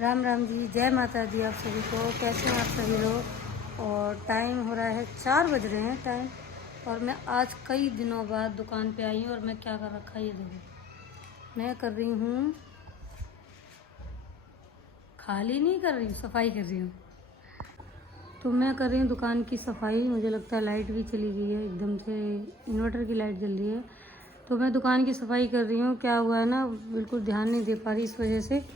राम राम जी, जय माता दी आप सभी को। कैसे हैं आप सभी लोग। और टाइम हो रहा है 4 बज रहे हैं टाइम। और मैं आज कई दिनों बाद दुकान पे आई हूँ और मैं क्या कर रखा है ये देखो। मैं कर रही हूँ, खाली नहीं कर रही हूँ, सफाई कर रही हूँ। तो मैं कर रही हूँ दुकान की सफाई। मुझे लगता है लाइट भी चली गई है, एकदम से इन्वर्टर की लाइट जल रही है। तो मैं दुकान की सफाई कर रही हूँ। क्या हुआ है ना, बिल्कुल ध्यान नहीं दे पा रही, इस वजह से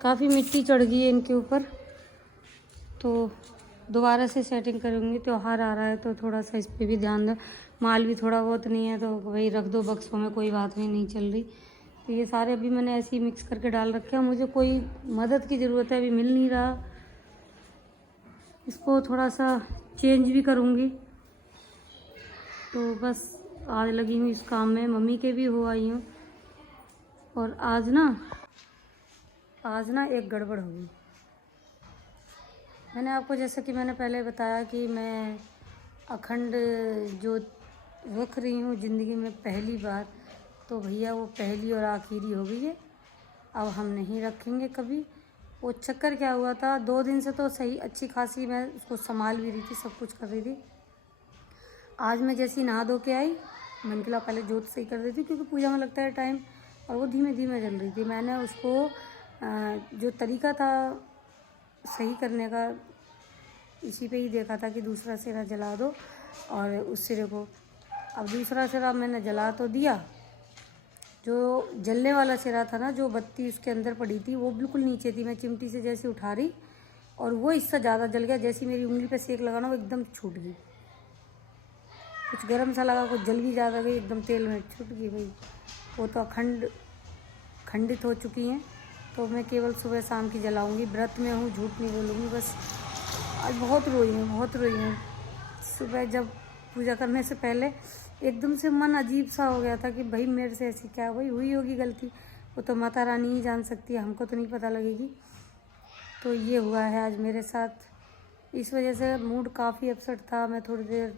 काफ़ी मिट्टी चढ़ गई है इनके ऊपर। तो दोबारा से सेटिंग करूँगी। त्यौहार आ रहा है तो थोड़ा सा इस पर भी ध्यान दो। माल भी थोड़ा बहुत नहीं है तो वही रख दो बक्सों में, कोई बात नहीं चल रही। तो ये सारे अभी मैंने ऐसे ही मिक्स करके डाल रखे हैं। मुझे कोई मदद की ज़रूरत है, अभी मिल नहीं रहा। इसको थोड़ा सा चेंज भी करूँगी। तो बस आज लगी हूँ इस काम में। मम्मी के भी हो आई हूँ। और आज ना एक गड़बड़ हो गई। मैंने आपको, जैसा कि मैंने पहले बताया कि मैं अखंड जो रख रही हूँ ज़िंदगी में पहली बार, तो भैया वो पहली और आखिरी हो गई है। अब हम नहीं रखेंगे कभी। वो चक्कर क्या हुआ था, 2 दिन से तो सही अच्छी खासी मैं उसको संभाल भी रही थी, सब कुछ कर रही थी। आज मैं जैसी नहा धो के आई, मन के ला पहले जोत सही कर देती क्योंकि पूजा में लगता है टाइम, और वो धीमे धीमे जल रही थी। मैंने उसको जो तरीका था सही करने का, इसी पे ही देखा था कि दूसरा सिरा जला दो और उस सिरे को। अब दूसरा सिरा मैंने जला तो दिया, जो जलने वाला सिरा था ना, जो बत्ती उसके अंदर पड़ी थी वो बिल्कुल नीचे थी। मैं चिमटी से जैसे उठा रही और वो इससे ज़्यादा जल गया। जैसी मेरी उंगली पे सेक लगा ना, वो एकदम छूट गई। कुछ गर्म सा लगा, कुछ जल भी ज़्यादा गई, एकदम तेल में छूट गई भाई। वो तो खंडित हो चुकी हैं। तो मैं केवल सुबह शाम की जलाऊंगी। व्रत में हूँ, झूठ नहीं बोलूँगी। बस आज बहुत रोई हूँ। सुबह जब पूजा करने से पहले एकदम से मन अजीब सा हो गया था कि भाई मेरे से ऐसी क्या हुई होगी गलती। वो तो माता रानी ही जान सकती है, हमको तो नहीं पता लगेगी। तो ये हुआ है आज मेरे साथ। इस वजह से मूड काफ़ी अपसेट था। मैं थोड़ी देर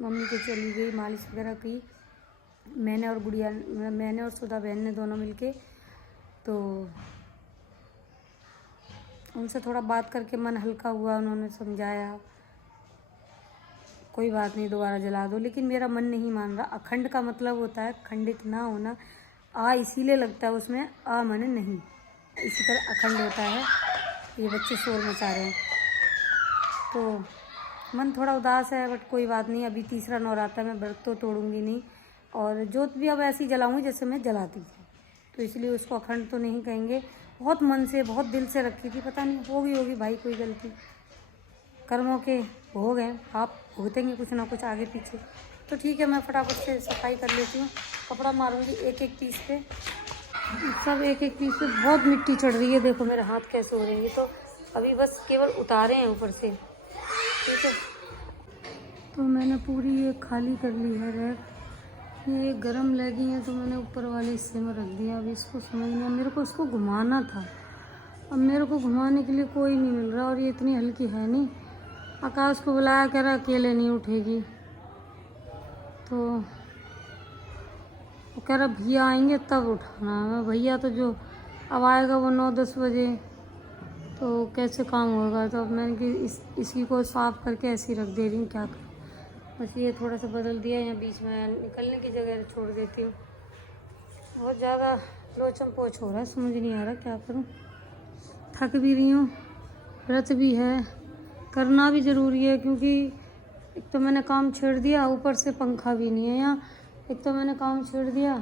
मम्मी के चली गई, मालिश वगैरह की मैंने और सुधा बहन ने दोनों मिलके। तो उनसे थोड़ा बात करके मन हल्का हुआ। उन्होंने समझाया कोई बात नहीं, दोबारा जला दो। लेकिन मेरा मन नहीं मान रहा। अखंड का मतलब होता है खंडित ना होना। इसीलिए लगता है उसमें, मन नहीं। इसी तरह अखंड होता है। ये बच्चे शोर मचा रहे हैं तो मन थोड़ा उदास है, बट कोई बात नहीं। अभी तीसरा नवरात्र है, मैं व्रत तो तोड़ूंगी नहीं। और जोत भी अब ऐसी ही जलाऊंगी जैसे मैं जलाती थी। तो इसलिए उसको अखंड तो नहीं कहेंगे। बहुत मन से, बहुत दिल से रखी थी। पता नहीं होगी भाई कोई गलती। कर्मों के भोग हैं, आप भुगतेंगे कुछ ना कुछ आगे पीछे। तो ठीक है, मैं फटाफट से सफाई कर लेती हूँ। कपड़ा मारूंगी एक एक पीस पे, सब एक एक पीस पे। बहुत मिट्टी चढ़ रही है, देखो मेरे हाथ कैसे हो रहे हैं। तो अभी बस केवल उतारे हैं ऊपर से, ठीक है। तो मैंने पूरी ये खाली कर ली है रैक। ये गर्म लगी है तो मैंने ऊपर वाले हिस्से में रख दिया। अभी इसको समझना, मेरे को इसको घुमाना था। अब मेरे को घुमाने के लिए कोई नहीं मिल रहा, और ये इतनी हल्की है नहीं। आकाश को बुलाया, कह रहा अकेले नहीं उठेगी। तो वो कह रहा भैया आएंगे तब उठाना है। भैया तो जो अब आएगा वो 9-10 बजे, तो कैसे काम होगा। तो अब मैंने कि इसी को साफ़ करके ऐसे ही रख दे रही हूँ। क्या करूँ, बस ये थोड़ा सा बदल दिया। यहाँ बीच में निकलने की जगह छोड़ देती हूँ। बहुत ज़्यादा लोचम पोच हो रहा है, समझ नहीं आ रहा क्या करूँ। थक भी रही हूँ, व्रत भी है, करना भी ज़रूरी है। क्योंकि एक तो मैंने काम छेड़ दिया, ऊपर से पंखा भी नहीं है यहाँ। एक तो मैंने काम छेड़ दिया,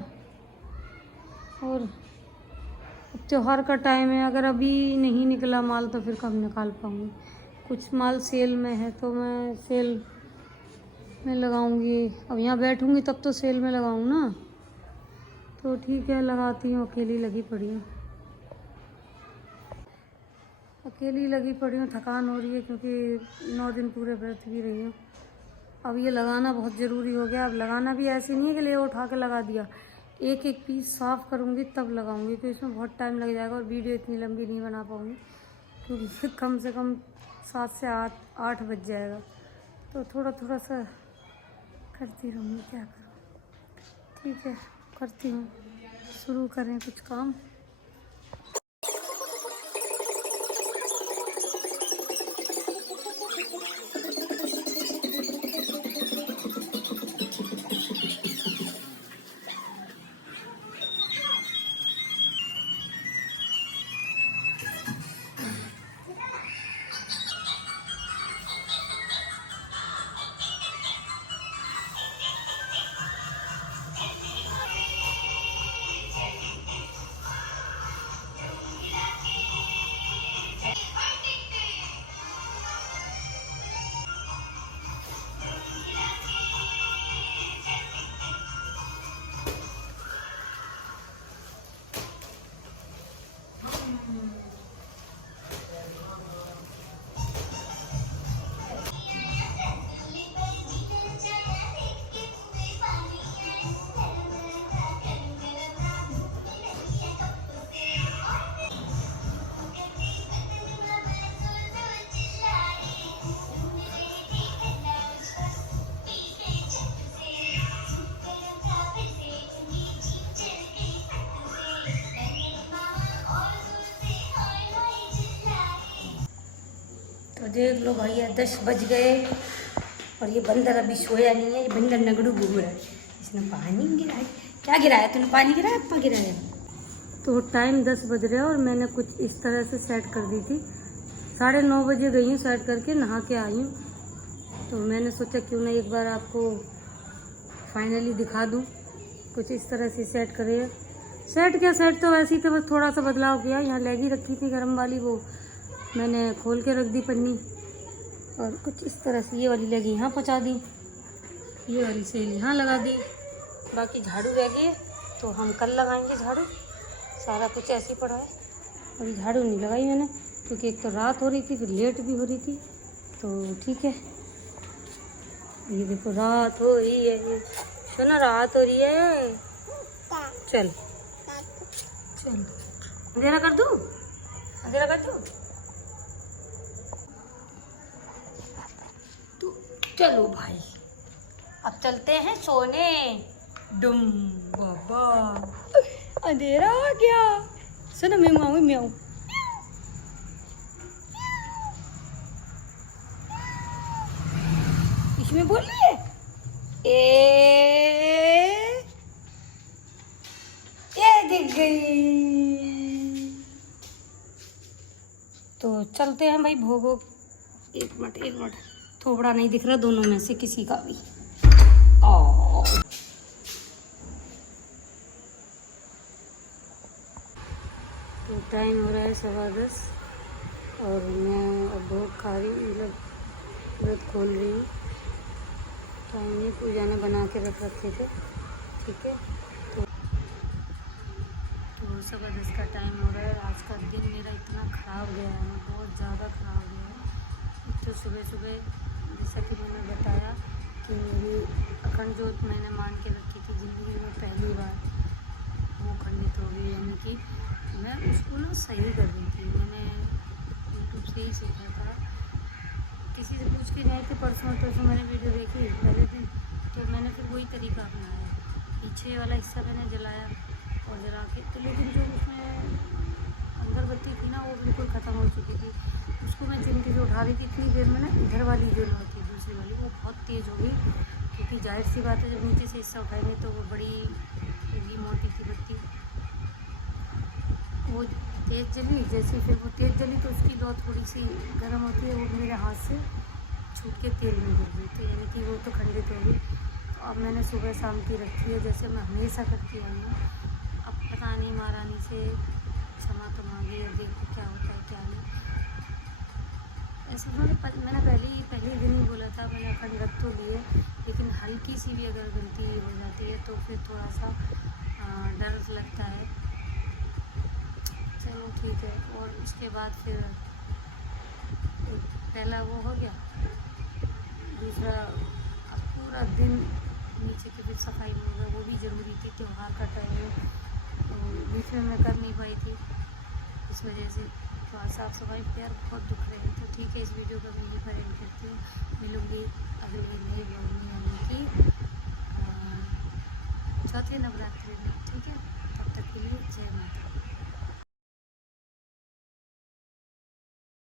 और अब त्योहार का टाइम है। अगर अभी नहीं निकला माल तो फिर कब निकाल पाऊँगी। कुछ माल सेल में है तो मैं सेल में लगाऊंगी। अब यहाँ बैठूंगी तब तो सेल में लगाऊँ ना। तो ठीक है, लगाती हूँ। अकेली लगी पड़ी हूँ, थकान हो रही है क्योंकि 9 दिन पूरे व्रत भी रही हूँ। अब ये लगाना बहुत ज़रूरी हो गया। अब लगाना भी ऐसे नहीं है कि ले उठा के लगा दिया। एक एक पीस साफ़ करूँगी तब लगाऊंगी, तो इसमें बहुत टाइम लग जाएगा और वीडियो इतनी लंबी नहीं बना पाऊँगी क्योंकि कम से कम 7 से 8 बज जाएगा। तो थोड़ा थोड़ा सा करती रहूँगी, क्या करूँ। ठीक है, करती हूँ। शुरू करें कुछ काम। तो देख लो भैया 10 बज गए और ये बंदर अभी सोया नहीं है। ये बंदर नगड़ू घूम रहा है। इसने पानी गिराया। क्या गिराया तूने? पानी गिराया? अपा गिराया? तो टाइम 10 बज रहा है और मैंने कुछ इस तरह से सेट कर दी थी। 9:30 बजे गई हूँ सेट करके, नहा के आई हूँ। तो मैंने सोचा क्यों ना एक बार आपको फाइनली दिखा दूँ। कुछ इस तरह से सेट करिए। सेट क्या, सेट तो वैसे ही तो बस थोड़ा सा बदलाव किया। यहाँ लेगी रखी थी गर्म वाली, वो मैंने खोल के रख दी पन्नी और कुछ इस तरह से ये वाली लेगी यहाँ पहुँचा दी, ये वाली सेल यहाँ लगा दी। बाकी झाड़ू रह गई है तो हम कल लगाएंगे झाड़ू। सारा कुछ ऐसे ही पड़ा है, अभी झाड़ू नहीं लगाई मैंने क्योंकि एक तो रात हो रही थी, फिर लेट भी हो रही थी। तो ठीक है, ये देखो रात हो रही है। ये सुनो, रात हो रही है। चल चल, अंधेरा कर दूँ? अंधेरा कर दूँ? चलो भाई, अब चलते हैं सोने। डुम बाबा, अंधेरा आ गया। सुनो, मैं आऊँ, मैं आऊँ। इसमें बोल रही है ये दिख गई। तो चलते हैं भाई। भोगो, एक मिनट, थोबड़ा नहीं दिख रहा दोनों में से किसी का भी। तो टाइम हो रहा है 10:15 और मैं अब भोग खा रही हूँ, मतलब व्रत खोल रही हूँ। टाइम ही पूजा ने बना के रख रखे थे। ठीक है, तो 10:15 का टाइम हो रहा है। आज का दिन मेरा इतना ख़राब गया है ना, बहुत ज़्यादा ख़राब गया है। तो सुबह सुबह जैसा कि मैंने बताया कि मेरी अखंड जोत मैंने मान के रखी थी ज़िंदगी में पहली बार, वो खंडित हो गई। यानी कि मैं उसको ना सही कर रही थी। मैंने यूट्यूब से ही सीखा था, किसी से पूछ के नहीं थे। परसों मैंने वीडियो देखी पहले दिन, तो मैंने फिर वही तरीका अपनाया। पीछे वाला हिस्सा मैंने जलाया और जला के, तो लेकिन जो उसमें अगरबत्ती थी ना वो बिल्कुल ख़त्म हो चुकी थी। उसको मैं जिनके जो उठा रही थी इतनी देर में ना, इधर वाली जो लौ थी दूसरी वाली, वो बहुत तेज़ हो गई। क्योंकि जाहिर सी बात है जब नीचे से हिस्सा उठाएंगे तो वो बड़ी मोटी थी बत्ती, वो तेज़ जली। जैसे फिर वो तेज़ जली तो उसकी लौ थोड़ी सी गर्म होती है, वो मेरे हाथ से छूट के तेल में गिर गई। तो यानी कि वो तो खंडित हो गई। तो अब मैंने सुबह शाम की रखी है, जैसे मैं हमेशा करती आई हूँ। अब पता नहीं महारानी से क्षमा तो मांगी है, देखो क्या होता है क्या नहीं। ऐसे मैंने पहले दिन ही बोला था, मैंने अखंड रख तो लिए, लेकिन हल्की सी भी अगर गलती हो जाती है तो फिर थोड़ा सा डर लगता है। चलो ठीक है। और उसके बाद फिर पहला वो हो गया, दूसरा अब पूरा दिन नीचे की फिर सफाई में होगा, वो भी ज़रूरी थी। त्यौहार का टाइम है तो बीच में मैं कर नहीं पाई थी, इस वजह से थोड़ा साफ़ सफाई पैर बहुत दुख रहे हैं। तो ठीक है, इस वीडियो का मैं यहीं पर एंड करती हूँ। मिलूँगी अगले नए ब्लॉग में, यानी कि चौथे नवरात्रि में। ठीक है, तब तक के लिए जय माता।